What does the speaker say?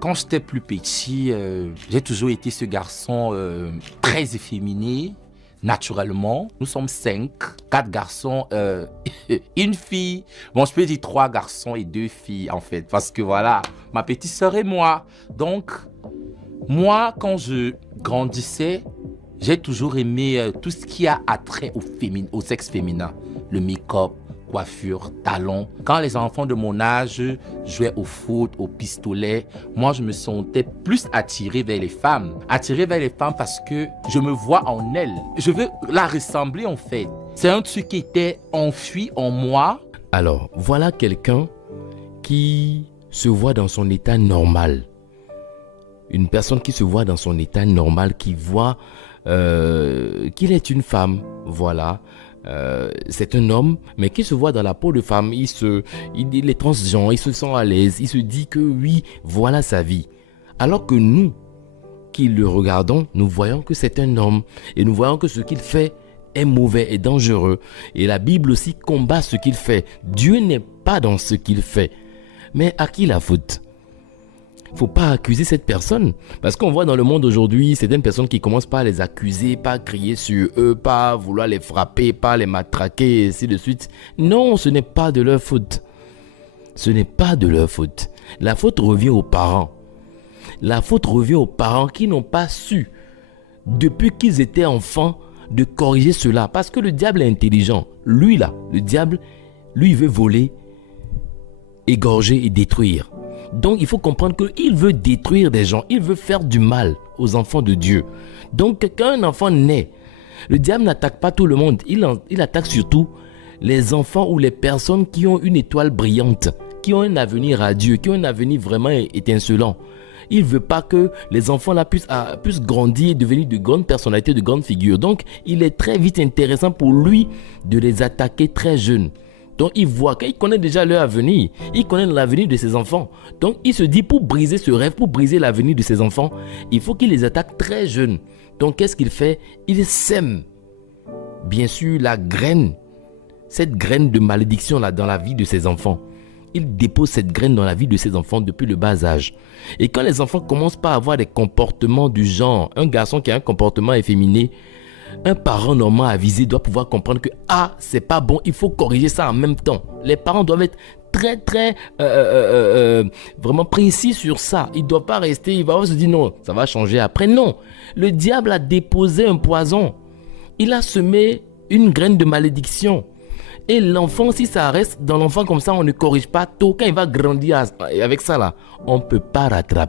Quand j'étais plus petit, j'ai toujours été ce garçon très efféminé, naturellement. Nous sommes 5, 4 garçons, une fille. Bon, je peux dire 3 garçons et 2 filles, en fait. Parce que voilà, ma petite sœur et moi. Donc, moi, quand je grandissais, j'ai toujours aimé tout ce qui a attrait au sexe féminin. Le make-up, coiffure, talons. Quand les enfants de mon âge jouaient au foot, au pistolet, moi, je me sentais plus attiré vers les femmes. Attiré vers les femmes parce que je me vois en elles. Je veux la ressembler, en fait. C'est un truc qui était enfui en moi. Alors, voilà quelqu'un qui se voit dans son état normal. Une personne qui se voit dans son état normal, qui voit qu'il est une femme, voilà. C'est un homme, mais qui se voit dans la peau de femme. Il est transgenre, il se sent à l'aise, il se dit que oui, voilà sa vie. Alors que nous, qui le regardons, nous voyons que c'est un homme et nous voyons que ce qu'il fait est mauvais et dangereux. Et la Bible aussi combat ce qu'il fait. Dieu n'est pas dans ce qu'il fait. Mais à qui la faute ? Il ne faut pas accuser cette personne. Parce qu'on voit dans le monde aujourd'hui, certaines personnes qui commencent par les accuser, par crier sur eux, par vouloir les frapper, par les matraquer, et ainsi de suite. Non, ce n'est pas de leur faute. Ce n'est pas de leur faute. La faute revient aux parents. La faute revient aux parents qui n'ont pas su, depuis qu'ils étaient enfants, de corriger cela. Parce que le diable est intelligent. Lui là, le diable, lui, il veut voler, égorger et détruire. Donc, il faut comprendre qu'il veut détruire des gens. Il veut faire du mal aux enfants de Dieu. Donc, quand un enfant naît, le diable n'attaque pas tout le monde. Il attaque surtout les enfants ou les personnes qui ont une étoile brillante, qui ont un avenir radieux, qui ont un avenir vraiment étincelant. Il ne veut pas que les enfants là puissent grandir et devenir de grandes personnalités, de grandes figures. Donc, il est très vite intéressant pour lui de les attaquer très jeunes. Donc, il connaît déjà leur avenir. Il connaît l'avenir de ses enfants. Donc, il se dit, pour briser ce rêve, pour briser l'avenir de ses enfants, il faut qu'il les attaque très jeunes. Donc, qu'est-ce qu'il fait ? Il sème, bien sûr, la graine, cette graine de malédiction là dans la vie de ses enfants. Il dépose cette graine dans la vie de ses enfants depuis le bas âge. Et quand les enfants commencent par avoir des comportements du genre, un garçon qui a un comportement efféminé, un parent normal avisé doit pouvoir comprendre que c'est pas bon, il faut corriger ça en même temps. Les parents doivent être très vraiment précis sur ça. Ils ne doivent pas rester, il va se dire non, ça va changer après. Non, le diable a déposé un poison. Il a semé une graine de malédiction. Et l'enfant, si ça reste dans l'enfant comme ça, on ne corrige pas tôt. Quand il va grandir avec ça là, on ne peut pas rattraper.